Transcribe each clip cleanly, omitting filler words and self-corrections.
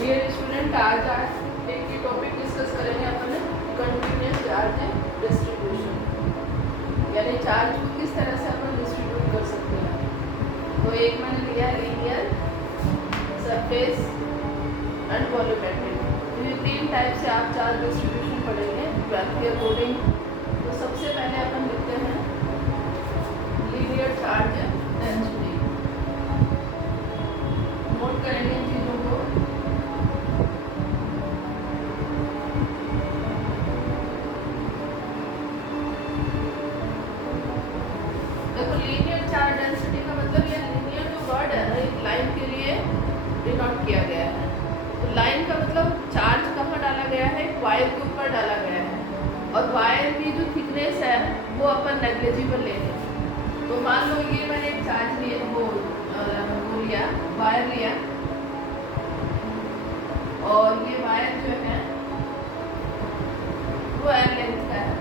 Dear student, आज एक ही topic discuss करेंगे अपन कंटिन्यूस चार्ज डिस्ट्रीब्यूशन, यानी चार्ज को किस तरह से अपन डिस्ट्रीब्यूट कर सकते हैं। तो एक मैंने लिया लीनियर, सरफेस एंड वॉल्यूमेट्रिक। तो ये तीन टाइप से आप चार्ज डिस्ट्रीब्यूशन पढ़ेंगे 12th के अकॉर्डिंग। तो सबसे पहले अपन लिखते हैं लीनियर चार्ज डेंसिटी। नोट करेंगे इन चीज़ों को। देखो, लीनियर चार्ज डेंसिटी का मतलब ये लीनियर जो वर्ड है ना, एक लाइन के लिए डिनोट किया गया है। तो लाइन का मतलब चार्ज कहाँ डाला गया है, वायर के ऊपर डाला गया है, और वायर की जो थिकनेस है वो अपन नेग्लिजिबल लेंगे। तो मान लो ये मैंने एक चार्ज लिया, वो लिया, वायर लिया, और ये वायर जो है वो एल लेंथ का है।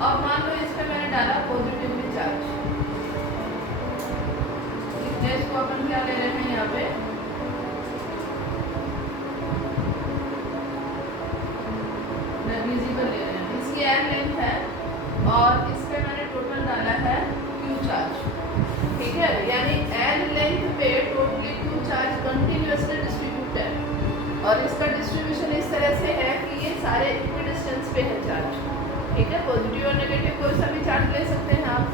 अब मान लो इस पे मैंने डाला पॉजिटिवली चार्ज। थिकनेस को अपन क्या ले रहे हैं यहाँ पे, नेग्लिजिबल ले रहे हैं। इसकी एल लेंथ है और इस पे मैंने टोटल डाला है क्यू चार्ज। ठीक है, यानी एल लेंथ पे totally Q charge continuously distribute है, और इसका डिस्ट्रीब्यूशन इस तरह से है कि ये सारे इक्वल डिस्टेंस पे है चार्ज। ठीक है, पॉजिटिव और नेगेटिव कोई सा भी चार्ज ले सकते हैं आप।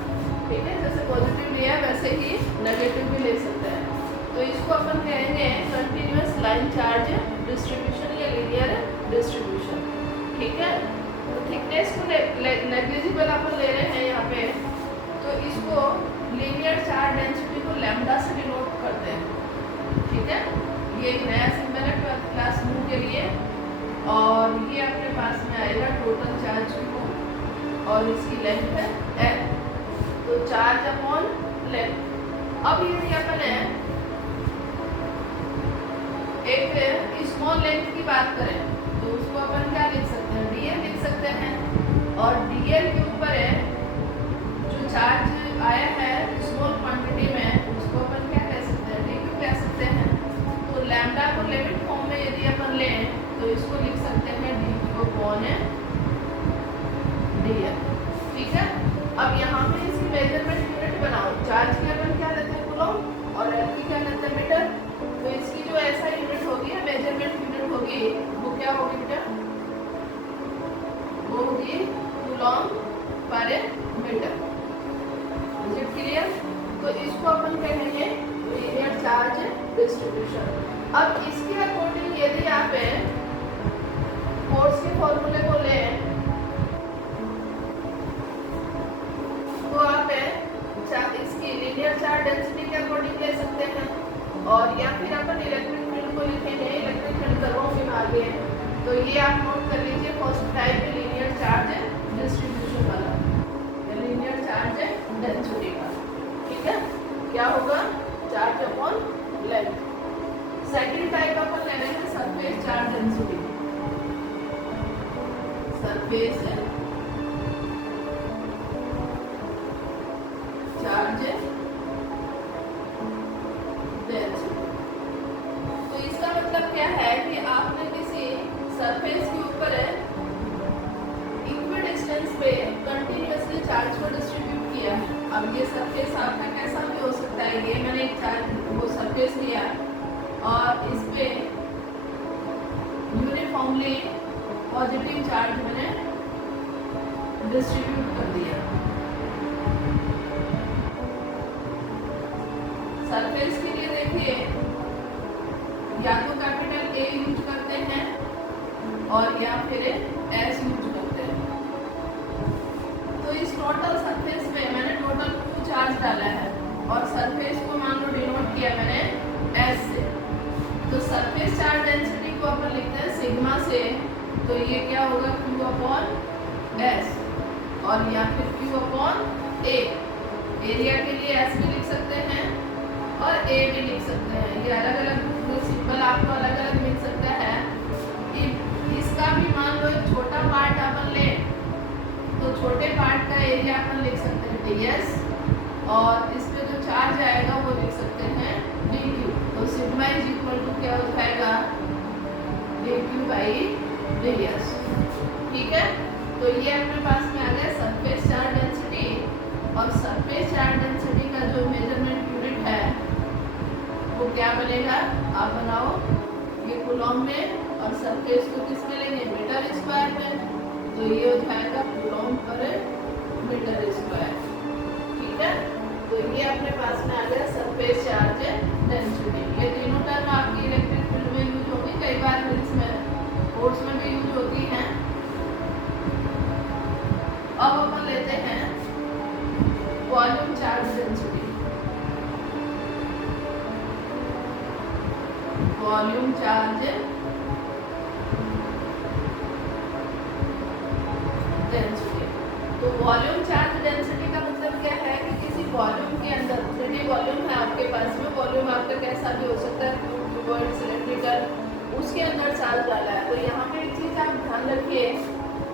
ठीक है, जैसे पॉजिटिव लिया है वैसे ही नेगेटिव भी ले सकते हैं। तो इसको अपन कहेंगे कंटिन्यूअस लाइन चार्ज डिस्ट्रीब्यूशन या लीनियर डिस्ट्रीब्यूशन। ठीक है, तो थिकनेस को नेग्लिजिबल अपन ले रहे हैं यहाँ पे, तो इसको लीनियर चार्ज डेंसिटी को लैम्डा से डिनोट करते हैं। ठीक है, ये एक नया सिंबल है 12th क्लास मूव के लिए, और ये अपने पास में आएगा टोटल चार्ज को, और इसकी लेंथ है एल। तो चार्ज अपॉन लेंथ। अब यदि अपन एक स्मॉल लेंथ की बात करें तो उसको अपन क्या लिख सकते हैं, डीएल लिख सकते हैं, और डीएल के ऊपर है जो चार्ज आया है स्मॉल क्वांटिटी में, उसको अपन क्या कह सकते हैं, डीक्यू कह सकते हैं। तो लैम्डा को लिमिट फॉर्म में यदि अपन लें तो इसको लिख सकते हैं डीक्यू अपॉन डीएल। ठीक है, अब यहाँ पे इसकी मेजरमेंट यूनिट बनाओ। चार्ज की अपन क्या लेते हैं, कूलम, और एल की क्या लेते हैं, मीटर। तो इसकी जो ऐसा यूनिट होगी, मेजरमेंट यूनिट होगी, वो क्या होगी बेटा, वो होगी coulomb per metre. Is it clear? तो इसको अपन कहेंगे लीनियर चार्ज डिस्ट्रीब्यूशन। अब इसके अकॉर्डिंग यदि आप फोर्स के फॉर्मूले को लें तो आप इसकी लीनियर चार्ज डेंसिटी के अकॉर्डिंग ले सकते हैं, और या फिर अपन इलेक्ट्रिक फील्ड को लिखेंगे, इलेक्ट्रिक फील्ड करवाऊंगी मैं आगे। तो ये आप नोट कर लीजिए, फर्स्ट टाइप है लीनियर चार्ज डिस्ट्रीब्यूशन वाला, लीनियर चार्ज डेंसिटी का। ठीक है, क्या होगा, charge upon length. Second type अपन ले रहे हैं surface charge density. Surface charge density. तो इसका मतलब क्या है कि आपने किसी सरफेस के ऊपर इक्वल डिस्टेंस पे कंटिन्यूअसली चार्ज को डिस्ट्रीब्यूट किया है। अब ये सरफेस आपका कैसा भी हो सकता है, ये मैंने एक चार्ज वो सरफेस लिया और इस पे यूनिफॉर्मली पॉजिटिव चार्ज मैंने डिस्ट्रीब्यूट कर दिया। सरफेस के लिए देखिए, या तो कैपिटल ए यूज करते हैं और या फिर एस यूज करते हैं। तो इस टोटल सरफेस पे मैंने टोटल Q चार्ज डाला है, और सरफेस को मान लो डिनोट किया मैंने एस से। तो सरफेस चार्ज डेंसिटी को अपन लिखते हैं सिग्मा से, तो ये क्या होगा, Q अपॉन एस, और या फिर Q अपॉन ए। एरिया के लिए एस भी लिख सकते हैं और ए भी लिख सकते हैं, ये अलग अलग सिंबल आपको अलग अलग मिल सकता है। इसका भी मान लो एक छोटा पार्ट अपन ले, तो छोटे पार्ट का एरिया अपन लिख सकते हैं ds, और इस पे जो चार्ज आएगा वो लिख सकते हैं dq। तो सिग्मा इज इक्वल टू क्या हो जाएगा, बाई रेडियस। ठीक है, तो ये अपने पास में आ गया सरफेस चार्ज डेंसिटी। और सरफेस चार्ज डेंसिटी का जो मेजरमेंट यूनिट है वो क्या बनेगा, आप बनाओ, ये कूलॉम में, और सरफेस को किस में लेंगे, मीटर स्क्वायर में, तो ये हो जाएगा कूलॉम पर मीटर स्क्वायर। ठीक है, तो ये अपने पास में आ गया सरफेस चार्ज डेंसिटी। ये तीनों टर्म आपकी इलेक्ट्रिक फील्ड में यूज होगी, कई बार इसमें कोर्स में भी यूज होती हैं। अब अपन लेते हैं volume charge density. Volume charge density, तो वॉल्यूम चार्ज डेंसिटी का मतलब क्या है कि किसी वॉल्यूम के अंदर, 3D वॉल्यूम है आपके पास में, वॉल्यूम आपका कैसा भी हो सकता है, क्यूबॉइड, सिलेंड्रिकल, उसके अंदर चार्ज डाला है। तो यहाँ पे एक चीज आप ध्यान रखिए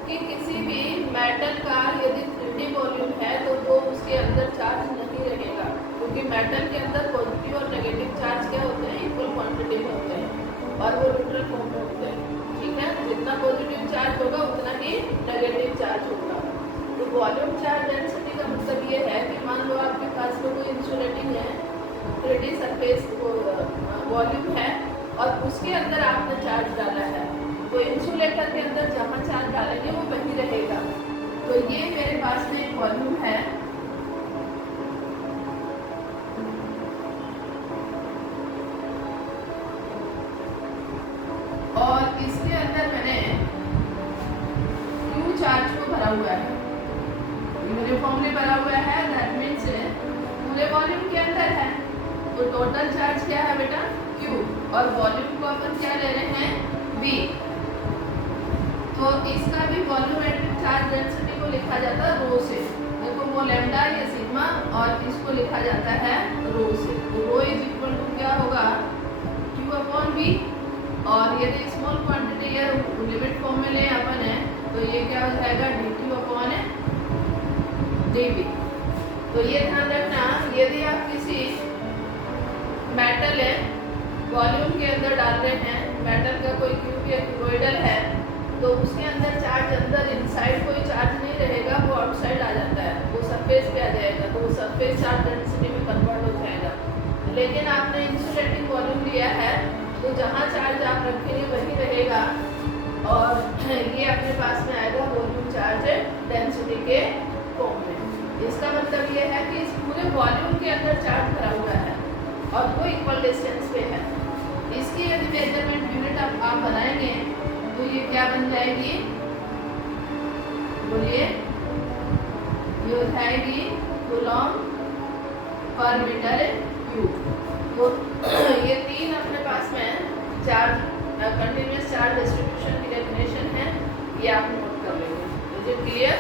कि किसी भी मेटल का यदि 3D वॉल्यूम है तो वो उसके अंदर चार्ज नहीं रहेगा, क्योंकि मेटल के अंदर पॉजिटिव और नेगेटिव चार्ज क्या होते हैं, इक्वल क्वांटिटी में होते हैं और वो न्यूट्रल फॉर्म में होते हैं। ठीक है, जितना पॉजिटिव चार्ज होगा उतना ही नेगेटिव चार्ज होगा। तो वॉल्यूम चार्ज डेंसिटी का मतलब ये है कि मान लो आपके पास में कोई इंसुलेटिंग है, 3D सरफेस वॉल्यूम है और उसके अंदर आपने चार्ज डाला है, तो इंसुलेटर के अंदर जहाँ चार्ज डालेंगे वो वहीं रहेगा। तो ये मेरे पास में एक वॉल्यूम है, और इसके अंदर मैंने Q चार्ज को भरा हुआ है, यूनिफॉर्मली भरा हुआ है, दैट मीन्स पूरे वॉल्यूम के अंदर है। तो टोटल चार्ज क्या है बेटा, Q, और वॉल्यूम को अपन क्या ले रहे हैं, V। तो इसका भी वॉल्यूमेट्रिक चार्ज डेंसिटी को लिखा जाता है रो से, देखो वो लैम्डा या सिग्मा, और इसको लिखा जाता है रो से। तो रो इज इक्वल टू क्या होगा, Q अपॉन V, और यदि स्मॉल क्वांटिटी या लिमिट फॉर्म में ले अपन है तो ये क्या हो जाएगा, dQ अपॉन dV। तो ये ध्यान रखना, यदि आप किसी मेटल है वॉल्यूम के अंदर डाल रहे हैं, मेटल का कोई क्यूब या क्यूबॉइडल है, तो उसके अंदर चार्ज अंदर इनसाइड कोई चार्ज नहीं रहेगा, वो आउटसाइड आ जाता है, वो सरफेस पे आ जाएगा, तो वो सरफेस चार्ज डेंसिटी में कन्वर्ट हो जाएगा। लेकिन आपने इंसुलेटिंग वॉल्यूम लिया है तो जहाँ चार्ज आप रखेंगे वही रहेगा, और ये अपने पास में आएगा वॉल्यूम चार्ज डेंसिटी के फॉर्म में। इसका मतलब ये है कि इस पूरे वॉल्यूम के अंदर चार्ज भरा हुआ है और वो इक्वल डिस्टेंस पे है। इसकी यदि मेजरमेंट यूनिट आप बनाएंगे तो ये क्या बन जाएगी, बोलिए, ये हो जाएगी कूलॉम पर मीटर क्यूब। तो ये तीन अपने पास में चार्ज, कंटिन्यूअस चार्ज डिस्ट्रीब्यूशन की डेफिनेशन है, ये आप नोट कर लेंगे। मुझे क्लियर?